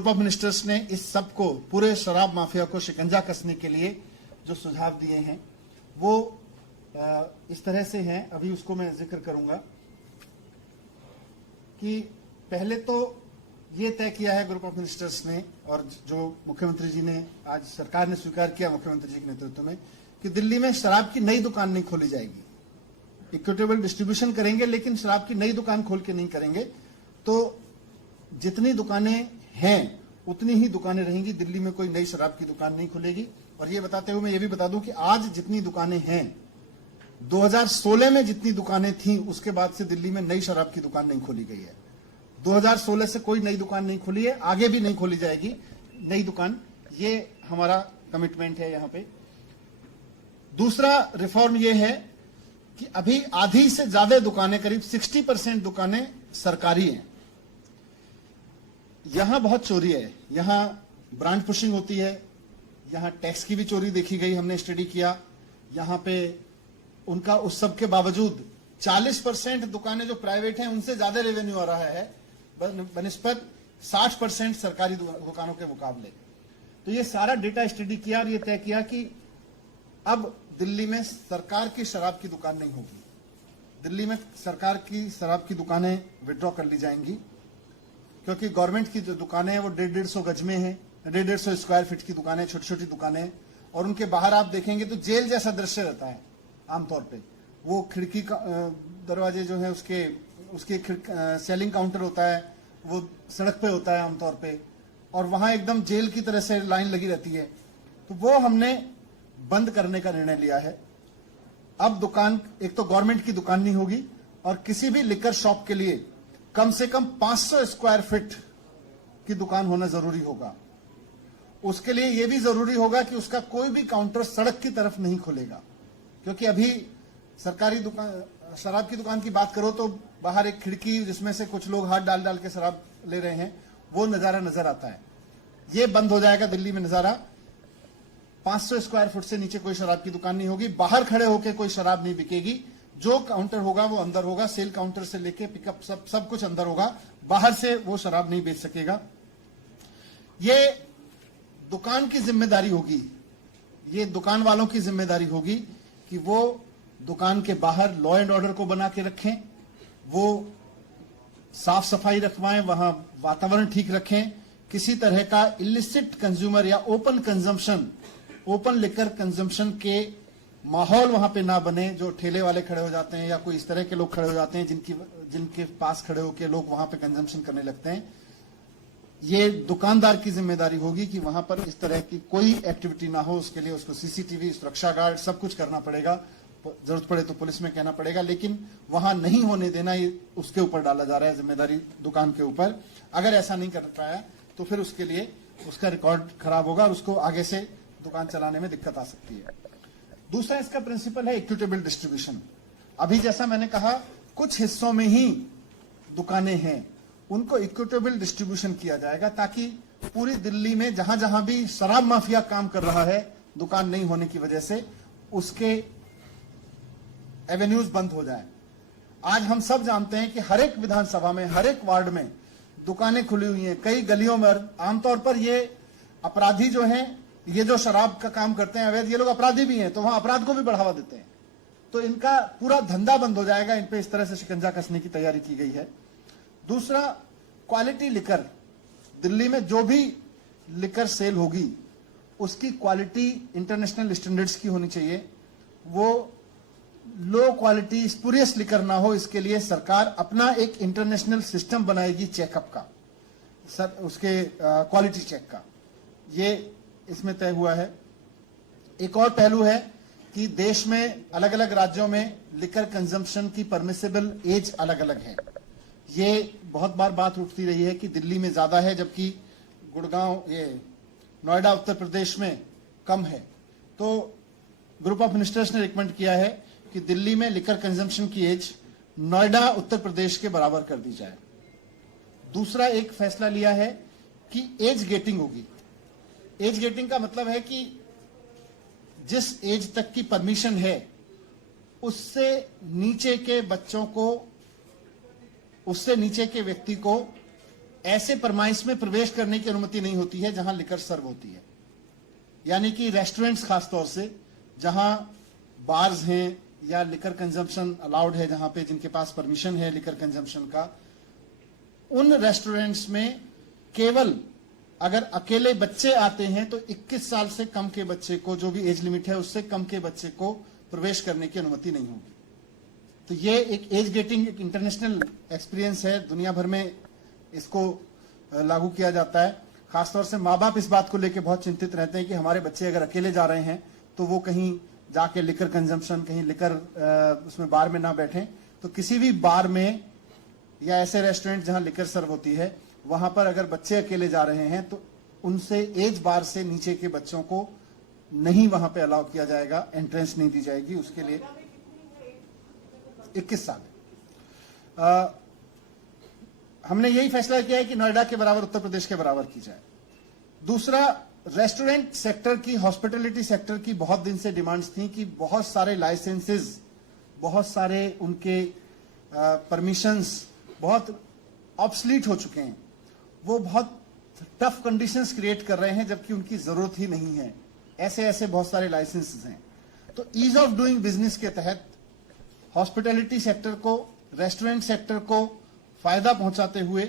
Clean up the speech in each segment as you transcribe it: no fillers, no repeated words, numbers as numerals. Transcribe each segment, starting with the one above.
Group of ministers ने इस सब को, पूरे शराब माफिया को शिकंजा कसने के लिए जो सुझाव दिए हैं वो इस तरह से हैं, अभी उसको मैं जिक्र करूंगा कि पहले तो ये तय किया है ग्रुप ऑफ मिनिस्टर्स ने, और जो मुख्यमंत्री जी ने, आज सरकार ने स्वीकार किया मुख्यमंत्री जी के नेतृत्व में, कि दिल्ली में शराब की नई दुकान नहीं खोली जाएगी। इक्विटेबल डिस्ट्रीब्यूशन करेंगे लेकिन शराब की नई दुकान खोल के नहीं करेंगे। तो जितनी दुकानें हैं उतनी ही दुकानें रहेंगी, दिल्ली में कोई नई शराब की दुकान नहीं खुलेगी। और ये बताते हुए मैं ये भी बता दूं कि आज जितनी दुकानें हैं, 2016 में जितनी दुकानें थी उसके बाद से दिल्ली में नई शराब की दुकान नहीं खोली गई है। 2016 से कोई नई दुकान नहीं खुली है, आगे भी नहीं खोली जाएगी नई दुकान। ये हमारा कमिटमेंट है यहां पे। दूसरा रिफॉर्म ये है कि अभी आधी से ज्यादा दुकानें, करीब 60% दुकानें सरकारी हैं। यहां बहुत चोरी है, यहां ब्रांड पुशिंग होती है, यहां टैक्स की भी चोरी देखी गई, हमने स्टडी किया। यहां पे उनका उस सब के बावजूद 40% दुकानें जो प्राइवेट हैं उनसे ज्यादा रेवेन्यू आ रहा है बनिस्बत 60% सरकारी दुकानों के मुकाबले। तो ये सारा डेटा स्टडी किया और ये तय किया कि अब दिल्ली में सरकार की शराब की दुकान नहीं होगी। दिल्ली में सरकार की शराब की दुकानें विड्रॉ कर ली जाएंगी, क्योंकि गवर्नमेंट की जो दुकानें हैं वो 150 गज में है, 150 स्क्वायर फीट की दुकानें, छोटी छोटी दुकानें, और उनके बाहर आप देखेंगे तो जेल जैसा दृश्य रहता है आमतौर पे। वो खिड़की का दरवाजे जो है उसके सेलिंग काउंटर होता है, वो सड़क पे होता है आमतौर पे, और वहां एकदम जेल की तरह से लाइन लगी रहती है। तो वो हमने बंद करने का निर्णय लिया है। अब दुकान, एक तो गवर्नमेंट की दुकान नहीं होगी, और किसी भी लिकर शॉप के लिए कम से कम 500 स्क्वायर फीट की दुकान होना जरूरी होगा। उसके लिए यह भी जरूरी होगा कि उसका कोई भी काउंटर सड़क की तरफ नहीं खुलेगा, क्योंकि अभी सरकारी दुकान, शराब की दुकान की बात करो तो बाहर एक खिड़की जिसमें से कुछ लोग हाथ डाल डाल के शराब ले रहे हैं, वो नजारा नजर आता है। ये बंद हो जाएगा दिल्ली में नजारा। 500 स्क्वायर फुट से नीचे कोई शराब की दुकान नहीं होगी, बाहर खड़े होकर कोई शराब नहीं बिकेगी। जो काउंटर होगा वो अंदर होगा, सेल काउंटर से लेके पिकअप सब कुछ अंदर होगा, बाहर से वो शराब नहीं बेच सकेगा। ये दुकान की जिम्मेदारी होगी, ये दुकान वालों की जिम्मेदारी होगी कि वो दुकान के बाहर लॉ एंड ऑर्डर को बना के रखें, वो साफ सफाई रखवाएं, वहां वातावरण ठीक रखें, किसी तरह का इलिसिट कंज्यूमर या open consumption, open liquor consumption के माहौल वहां पे ना बने, जो ठेले वाले खड़े हो जाते हैं या कोई इस तरह के लोग खड़े हो जाते हैं जिनके पास खड़े होकर लोग वहां पे कंजम्पशन करने लगते हैं। ये दुकानदार की जिम्मेदारी होगी कि वहां पर इस तरह की कोई एक्टिविटी ना हो। उसके लिए उसको सीसीटीवी, सुरक्षा गार्ड, सब कुछ करना पड़ेगा, जरूरत पड़े तो पुलिस में कहना पड़ेगा, लेकिन वहां नहीं होने देना, ये उसके ऊपर डाला जा रहा है जिम्मेदारी, दुकान के ऊपर। अगर ऐसा नहीं कर पाया तो फिर उसके लिए उसका रिकॉर्ड खराब होगा और उसको आगे से दुकान चलाने में दिक्कत आ सकती है। दूसरा इसका प्रिंसिपल है इक्विटेबल डिस्ट्रीब्यूशन। अभी जैसा मैंने कहा, कुछ हिस्सों में ही दुकानें हैं, उनको इक्विटेबल डिस्ट्रीब्यूशन किया जाएगा, ताकि पूरी दिल्ली में जहां जहां भी शराब माफिया काम कर रहा है दुकान नहीं होने की वजह से, उसके एवेन्यूज बंद हो जाए। आज हम सब जानते हैं कि हर एक विधानसभा में, हर एक वार्ड में दुकानें खुली हुई हैं, कई गलियों में। आमतौर पर ये अपराधी जो हैं, ये जो शराब का काम करते हैं अवैध, ये लोग अपराधी भी हैं, तो वहां अपराध को भी बढ़ावा देते हैं। तो इनका पूरा धंधा बंद हो जाएगा। इन पे इस तरह से शिकंजा कसने की तैयारी की गई है। दूसरा, क्वालिटी लिकर, दिल्ली में जो भी लिकर सेल होगी उसकी क्वालिटी इंटरनेशनल स्टैंडर्ड्स की होनी चाहिए। वो लो क्वालिटी स्पूरियस लिकर ना हो, इसके लिए सरकार अपना एक इंटरनेशनल सिस्टम बनाएगी चेकअप का, उसके क्वालिटी चेक का। ये इसमें तय हुआ है। एक और पहलू है कि देश में अलग अलग राज्यों में लिकर कंजम्पशन की परमिसिबल एज अलग अलग है। ये बहुत बार बात उठती रही है कि दिल्ली में ज्यादा है, जबकि गुड़गांव, ये नोएडा, उत्तर प्रदेश में कम है। तो ग्रुप ऑफ मिनिस्टर्स ने रिकमेंड किया है कि दिल्ली में लिकर कंजम्पशन की एज नोएडा, उत्तर प्रदेश के बराबर कर दी जाए। दूसरा एक फैसला लिया है कि एज गेटिंग होगी। एज गेटिंग का मतलब है कि जिस एज तक की परमिशन है उससे नीचे के बच्चों को, उससे नीचे के व्यक्ति को ऐसे परमाइश में प्रवेश करने की अनुमति नहीं होती है जहां लिकर सर्व होती है। यानी कि रेस्टोरेंट्स खासतौर से जहां बार्स हैं या लिकर कंजम्पशन अलाउड है, जहां पे जिनके पास परमिशन है लिकर कंजम्पशन का, उन रेस्टोरेंट्स में केवल अगर अकेले बच्चे आते हैं तो 21 साल से कम के बच्चे को, जो भी एज लिमिट है उससे कम के बच्चे को प्रवेश करने की अनुमति नहीं होगी। तो ये एक एज गेटिंग एक इंटरनेशनल एक्सपीरियंस है, दुनिया भर में इसको लागू किया जाता है। खासतौर से माँ बाप इस बात को लेकर बहुत चिंतित रहते हैं कि हमारे बच्चे अगर अकेले जा रहे हैं तो वो कहीं जाके लिकर कंजम्पशन, कहीं लिकर उसमें बार में ना बैठें। तो किसी भी बार में या ऐसे रेस्टोरेंट जहां लिकर सर्व होती है वहां पर अगर बच्चे अकेले जा रहे हैं तो उनसे एज बार से नीचे के बच्चों को नहीं वहां पे अलाउ किया जाएगा, एंट्रेंस नहीं दी जाएगी। उसके लिए 21 साल। हमने यही फैसला किया है कि नोएडा के बराबर उत्तर प्रदेश के बराबर की जाए। दूसरा, रेस्टोरेंट सेक्टर की, हॉस्पिटैलिटी सेक्टर की बहुत दिन से डिमांड्स थी कि बहुत सारे लाइसेंसेस, बहुत सारे उनके परमिशंस बहुत ऑब्सलीट हो चुके हैं। वो बहुत टफ कंडीशंस क्रिएट कर रहे हैं जबकि उनकी जरूरत ही नहीं है। ऐसे ऐसे बहुत सारे लाइसेंसेस हैं। तो ईज ऑफ डूइंग बिजनेस के तहत हॉस्पिटैलिटी सेक्टर को, रेस्टोरेंट सेक्टर को फायदा पहुंचाते हुए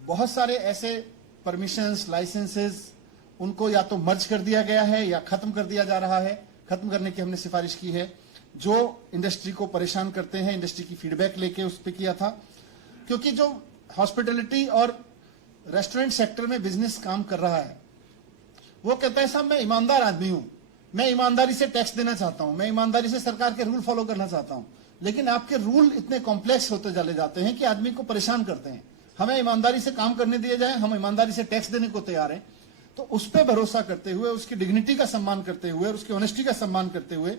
बहुत सारे ऐसे परमिशंस, लाइसेंसेस, उनको या तो मर्ज कर दिया गया है या खत्म कर दिया जा रहा है। खत्म करने की हमने सिफारिश की है, जो इंडस्ट्री को परेशान करते हैं। इंडस्ट्री की फीडबैक लेके उस पर किया था, क्योंकि जो हॉस्पिटैलिटी और रेस्टोरेंट सेक्टर में बिजनेस काम कर रहा है वो कहता है साहब मैं ईमानदार आदमी हूं, मैं ईमानदारी से टैक्स देना चाहता हूं, मैं ईमानदारी से सरकार के रूल फॉलो करना चाहता हूं, लेकिन आपके रूल इतने कॉम्प्लेक्स होते चले जाते हैं कि आदमी को परेशान करते हैं। हमें ईमानदारी से काम करने दिया जाए, हम ईमानदारी से टैक्स देने को तैयार हैं। तो उस पर भरोसा करते हुए, उसकी डिग्निटी का सम्मान करते हुए, उसकी ऑनेस्टी का सम्मान करते हुए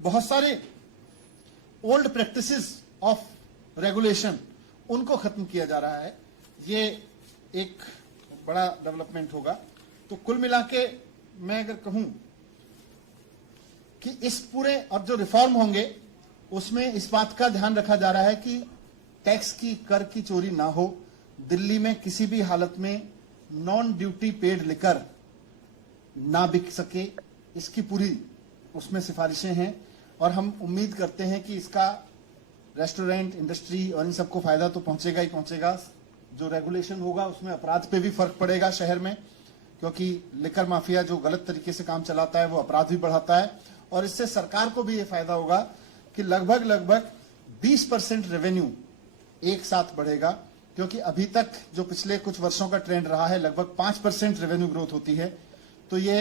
बहुत सारे ओल्ड प्रैक्टिसेस ऑफ रेगुलेशन उनको खत्म किया जा रहा है। ये एक बड़ा डेवलपमेंट होगा। तो कुल मिला के मैं अगर कहूं कि इस पूरे और जो रिफॉर्म होंगे उसमें इस बात का ध्यान रखा जा रहा है कि टैक्स की, कर की चोरी ना हो। दिल्ली में किसी भी हालत में नॉन ड्यूटी पेड लिकर ना बिक सके, इसकी पूरी उसमें सिफारिशें हैं। और हम उम्मीद करते हैं कि इसका रेस्टोरेंट इंडस्ट्री और इन सबको फायदा तो पहुंचेगा ही पहुंचेगा। जो रेगुलेशन होगा उसमें अपराध पे भी फर्क पड़ेगा शहर में, क्योंकि लिकर माफिया जो गलत तरीके से काम चलाता है वो अपराध भी बढ़ाता है। और इससे सरकार को भी ये फायदा होगा कि लगभग 20% रेवेन्यू एक साथ बढ़ेगा, क्योंकि अभी तक जो पिछले कुछ वर्षों का ट्रेंड रहा है लगभग 5% रेवेन्यू ग्रोथ होती है। तो ये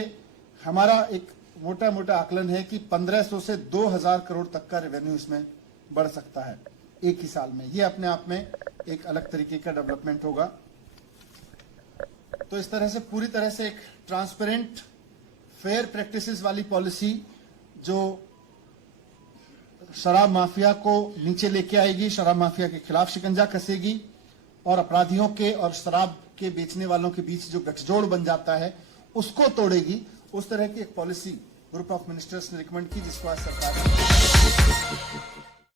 हमारा एक मोटा मोटा आकलन है कि 1500 से 2000 करोड़ तक का रेवेन्यू इसमें बढ़ सकता है एक ही साल में। ये अपने आप में एक अलग तरीके का डेवलपमेंट होगा। तो इस तरह से पूरी तरह से एक ट्रांसपेरेंट, फेयर प्रैक्टिसेस वाली पॉलिसी जो शराब माफिया को नीचे लेके आएगी, शराब माफिया के खिलाफ शिकंजा कसेगी और अपराधियों के और शराब के बेचने वालों के बीच जो गठजोड़ बन जाता है उसको तोड़ेगी। उस तरह की एक पॉलिसी ग्रुप ऑफ मिनिस्टर्स ने रिकमेंड की, जिसको आज सरकार